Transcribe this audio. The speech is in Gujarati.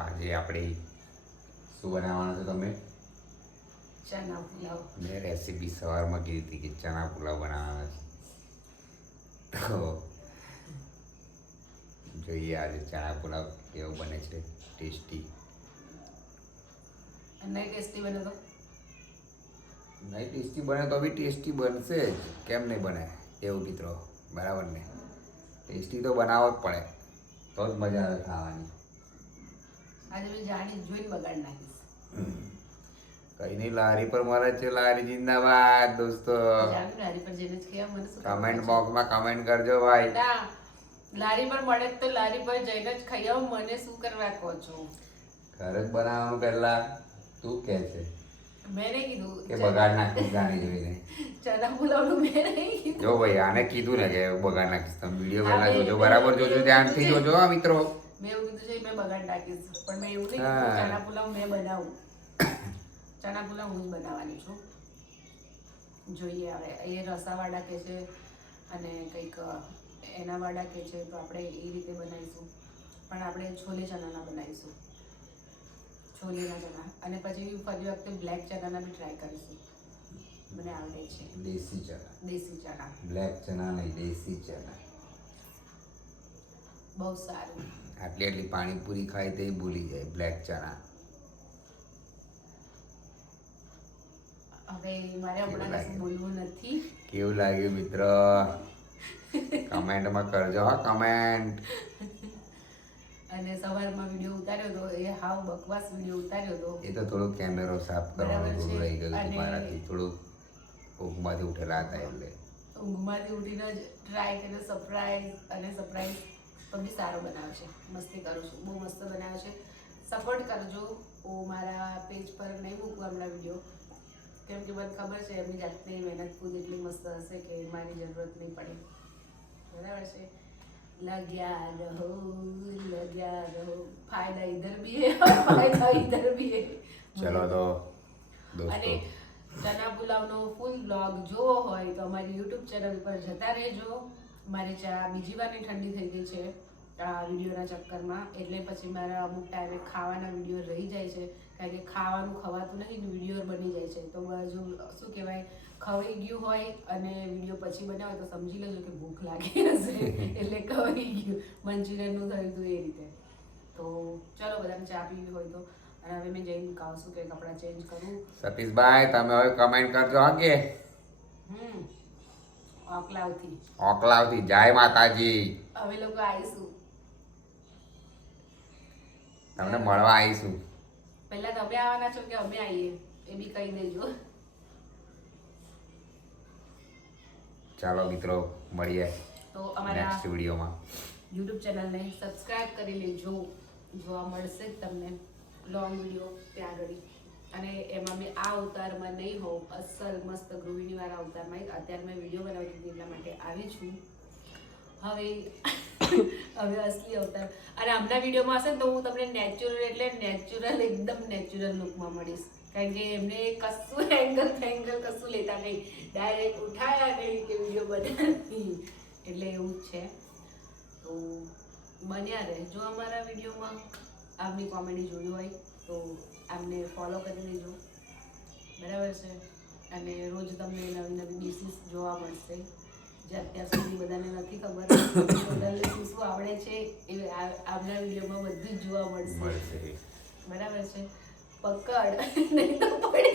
આજે આપણે શું બનાવવાનું છે તમે? ચણા પુલાવ. મેં રેસીપી સવારમાં કીધી હતી કે ચણા પુલાવ બનાવવાના છે. તો જોઈએ આજે ચણા પુલાવ કેવો બને છે, ટેસ્ટી. નહીં ટેસ્ટી બને તો નહીં ટેસ્ટી બને તો બી ટેસ્ટી બનશે જ, કેમ નહીં બને એવું મિત્રો, બરાબર ને? ટેસ્ટી તો બનાવવો જ પડે તો જ મજા આવે ખાવાની. આજે મેં જાણી જોઈને બગાડ નાખીશ. કઈ નહીં, લારી પર મળે છે, લારી જિંદાબાદ દોસ્તો. જાણું લારી પર જઈને જ ખાવા, મને શું કમેન્ટ બોક્સમાં કમેન્ટ કરજો ભાઈ. ના, લારી પર મળે તો લારી પર જઈને જ ખાઈ આવું, મને શું કરવા કહો છો? ઘરે જ બનાવવાનું પહેલા તું કહે છે મેં નહીં કીધું કે બગાડ નાખીશ જાણી જોઈને. ચણા પુલાવનું મેં નહીં કીધું. જો ભાઈ આને કીધું ને કે બગાડ નાખીશ, તમે વિડીયો પહેલા જોજો, બરાબર જોજો, ધ્યાનથી જોજો હા મિત્રો. મેં એવું કીધું છે મેં બગાડ નાખીશ, પણ મેં એવું નહીં કીધું ચણા પુલાવ મેં બનાવું. ચણા પુલાવ હું જ બનાવવાની છું. જોઈએ હવે એ રસાવાળા કે છે અને કંઈક એના વાળા કે છે, તો આપણે એ રીતે બનાવીશું. પણ આપણે છોલે ચણાના બનાવીશું, છોલેના ચણા. અને પછી ફરી વખતે બ્લેક ચણાના બી ટ્રાય કરીશું, મને આવડે છે. દેશી ચણા, દેશી ચણા, બ્લેક ચણા નહીં, દેશી ચણા. બહુ સારું. આટલી આટલી પાણીપુરી ખાય તે ભૂલી જાય બ્લેક ચણા. હવે મારે હમણાં કશું બોલવું નથી. કેવું લાગ્યું મિત્રો? કમેન્ટમાં કરજો હા, કમેન્ટ. અને સવારમાં વિડીયો ઉતાર્યો હતો, એ હાવ બકવાસ વિડીયો ઉતાર્યો હતો. એ તો થોડું કેમેરો સાફ કરવાનું બરાબર છે. થોડું રહી ગયું હતું અને મારાથી, થોડું ઊંઘમાંથી ઉઠેલા હતા એટલે. ઊંઘમાંથી ઉઠીને જ ટ્રાય કર્યો સરપ્રાઈઝ, અને સરપ્રાઈઝ તો બી સારો બનાવ્યો છે. મસ્તી કરું છું, બહુ મસ્ત બનાવ્યો છે. સપોર્ટ કરજો. હું મારા પેજ પર નહીં મૂકું હમણાં વિડીયો, કેમ કે મને ખબર છે એમની જાતની મહેનત ખુદ એટલી મસ્ત હશે કે મારી જરૂરત નહીં પડે. બરાબર છે? લગ્યા રહો, લગ્યા રહો, ફાયદા ઇધર ભી હે ફાયદા ઇધર ભી હે. ચલો તો દોસ્તો, અને ચના પુલાવનો ફૂલ બ્લોગ જોવો હોય તો અમારી યુટ્યુબ ચેનલ પર જતા રહેજો. મારી ચા બીજી વારની ઠંડી થઈ ગઈ છે આ વિડીયોના ચક્કરમાં, એટલે પછી મારા અમુક ટાઈમે ખાવાના વિડીયો રહી જાય છે, કારણ કે ખાવાનું ખવાતું નહીં ને વિડીયો બની જાય છે. તો જો શું કહેવાય, ખવાઈ ગયું હોય અને વિડીયો પછી બનાવો તો સમજી લેજો કે ભૂખ લાગી હશે, એટલે ખવાઈ ગયું. મંચુરિયનનું થયું હતું એ રીતે. તો ચલો બધાને ચા પીવી હોય તો. અને હવે મેં જઈને કહું છું કે કપડાં ચેન્જ કરું. સતીશભાઈ તમે હવે કમેન્ટ કરજો હા કે ઓકલાવથી ઓકલાવથી જય માતાજી. અમે લોકો આવીશું, તમને મળવા આવીશું. પહેલા તમે આવવાના છો કે અમે આવીએ એ બી કહી દેજો. ચાલો મિત્રો, મળીએ તો અમારા નેક્સ્ટ વિડીયોમાં. યુટ્યુબ ચેનલને સબસ્ક્રાઇબ કરી લેજો, જોવા મળશે તમને લોંગ વિડીયો ત્યાં આગળ. અને એમાં મેં આ અવતારમાં નહીં હોઉં, અસલ મસ્ત ગૃહિણી વાળા અવતારમાં. અત્યારે મેં વિડીયો બનાવતી હતી એટલા માટે આવી છું. હવે અસલી અવતાર અને હમણાં વિડીયોમાં હશે ને તો હું તમને નેચરલ, એટલે નેચરલ, એકદમ નેચરલ લુકમાં મળીશ. કારણ કે એમને કશું એંગલ કશું લેતા નહીં, ડાયરેક્ટ ઉઠાયા નહીં કે વિડીયો બનાવ્યા નહીં, એટલે એવું જ છે. તો બન્યા રહેજો અમારા વિડીયોમાં. આમની કોમેડી જોઈ હોય તો આમને ફોલો કરી દેજો, બરાબર છે? અને રોજ તમને નવી નવી ડિશિસ જોવા મળશે, જે અત્યાર સુધી બધાને નથી ખબર. બધાને શું શું આવડે છે એ આવનારા વિડીયોમાં બધું જ જોવા મળશે, બરાબર છે? પકડ નહીં તો પડી.